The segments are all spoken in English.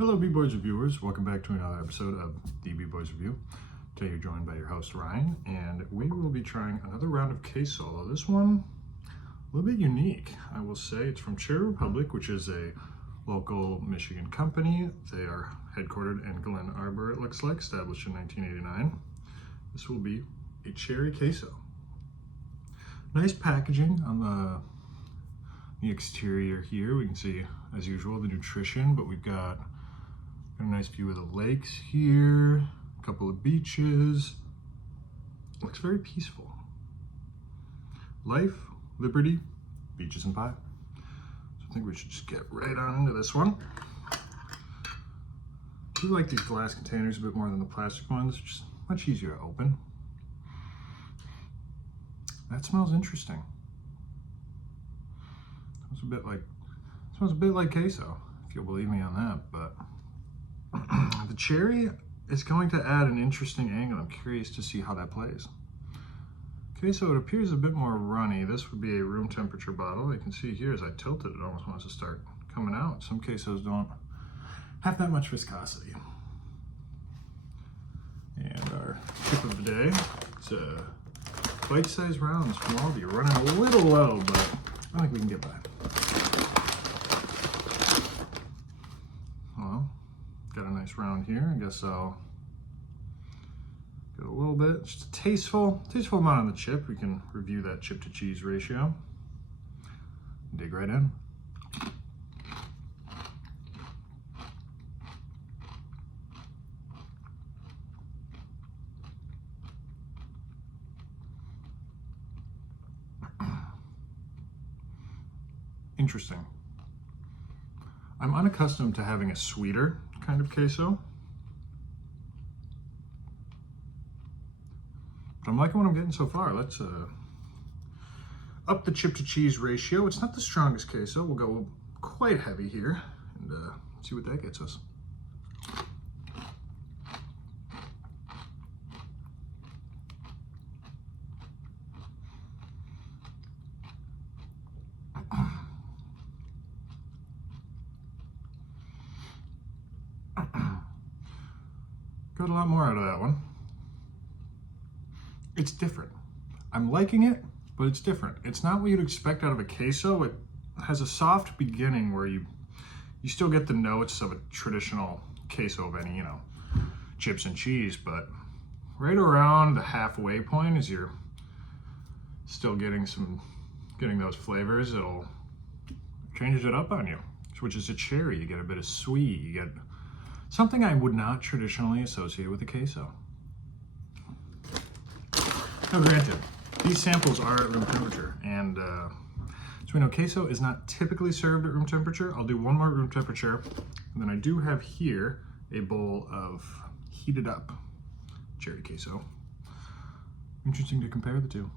Hello B-Boys reviewers, welcome back to another episode of the B-Boys Review. Today you're joined by your host Ryan, and we will be trying another round of queso. This one, a little bit unique, I will say. It's from Cherry Republic, which is a local Michigan company. They are headquartered in Glen Arbor, it looks like, established in 1989. This will be a cherry queso. Nice packaging on the exterior here. We can see, as usual, the nutrition, but we've got a nice view of the lakes here, a couple of beaches. Looks very peaceful. Life, liberty, beaches, and pie. So I think we should just get right on into this one. I do like these glass containers a bit more than the plastic ones, just much easier to open. That smells interesting. Smells a bit like queso, if you'll believe me on that, but the cherry is going to add an interesting angle. I'm curious to see how that plays. Queso, it appears a bit more runny. This would be a room temperature bottle. You can see here as I tilt it, it almost wants to start coming out. Some quesos don't have that much viscosity. And our tip of the day, it's a bite-sized round, small. You're running a little low, but I think we can get by. Well, got a nice round here. I guess I'll get a little bit, just a tasteful amount on the chip. We can review that chip to cheese ratio. Dig right in. Interesting. I'm unaccustomed to having a sweeter kind of queso, but I'm liking what I'm getting so far. Let's up the chip to cheese ratio. It's not the strongest queso. We'll go quite heavy here and see what that gets us. Got a lot more out of that one. It's different. I'm liking it, but it's different. It's not what you'd expect out of a queso. It has a soft beginning where you still get the notes of a traditional queso of any, chips and cheese, but right around the halfway point as you're still getting those flavors, it'll changes it up on you. Which is a cherry, you get a bit of sweet, you get something I would not traditionally associate with a queso. Now granted, these samples are at room temperature, and so we know queso is not typically served at room temperature. I'll do one more room temperature, and then I do have here a bowl of heated up cherry queso. Interesting to compare the two.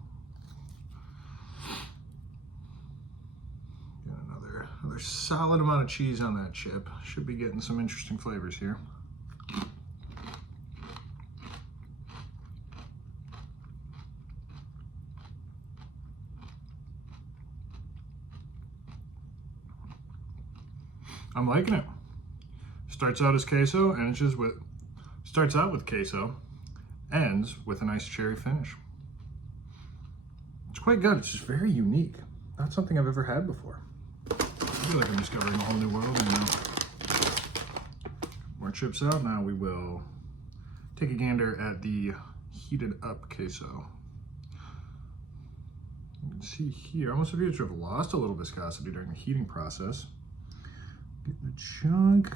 Another solid amount of cheese on that chip. Should be getting some interesting flavors here. I'm liking it. Starts out as queso, starts out with queso, ends with a nice cherry finish. It's quite good. It's just very unique. Not something I've ever had before. I feel like I'm discovering a whole new world right now. More chips out. Now we will take a gander at the heated up queso. You can see here, almost appears to have lost a little viscosity during the heating process. Get the chunk.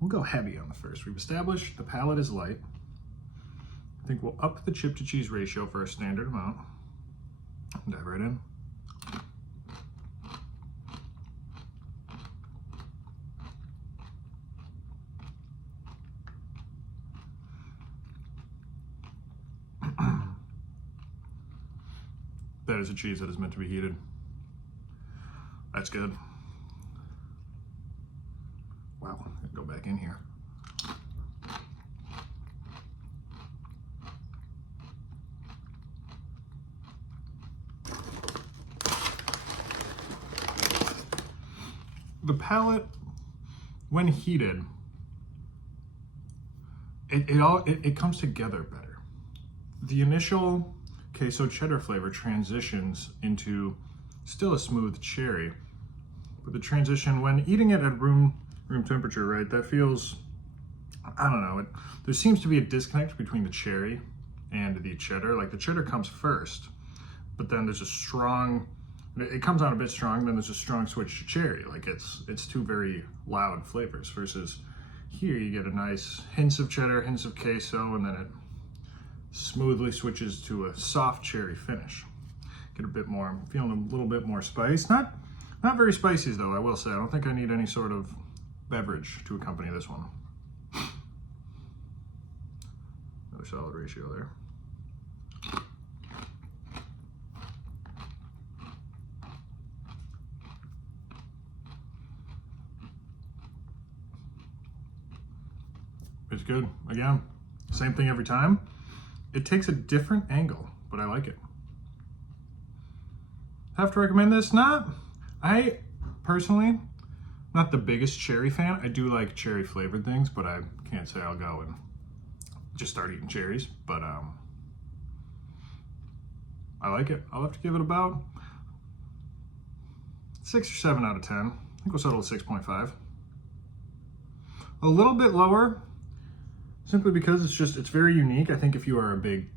We'll go heavy on the first. We've established the palate is light. I think we'll up the chip to cheese ratio for a standard amount. Dive right in. That is a cheese that is meant to be heated. That's good. Wow, go back in here. The palate when heated, it comes together better. The initial queso cheddar flavor transitions into still a smooth cherry, but the transition when eating it at room temperature, right, that feels, I don't know, there seems to be a disconnect between the cherry and the cheddar. Like the cheddar comes first, but then there's a strong, it comes on a bit strong, then there's a strong switch to cherry. Like it's two very loud flavors, versus here you get a nice hints of cheddar, hints of queso, and then it smoothly switches to a soft cherry finish. Get a bit more, I'm feeling a little bit more spice. Not very spicy though, I will say. I don't think I need any sort of beverage to accompany this one. Another solid ratio there. It's good. Again, same thing every time. It takes a different angle, but I like it. Have to recommend this? I personally, not the biggest cherry fan. I do like cherry flavored things, but I can't say I'll go and just start eating cherries, but I like it. I'll have to give it about 6 or 7 out of 10. I think we'll settle at 6.5. A little bit lower, simply because it's very unique. I think if you are a big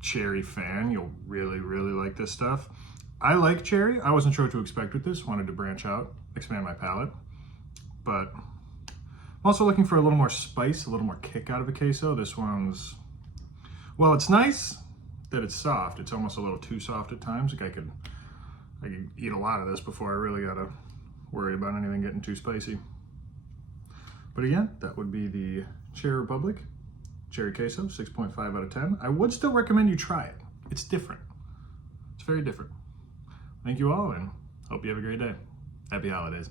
cherry fan, you'll really, really like this stuff. I like cherry. I wasn't sure what to expect with this. Wanted to branch out, expand my palate. But I'm also looking for a little more spice, a little more kick out of a queso. This one's, well, it's nice that it's soft. It's almost a little too soft at times. Like I could eat a lot of this before I really gotta worry about anything getting too spicy. But again, that would be the Cherry Republic Cherry Queso, 6.5 out of 10. I would still recommend you try it. It's different. It's very different. Thank you all, and hope you have a great day. Happy holidays.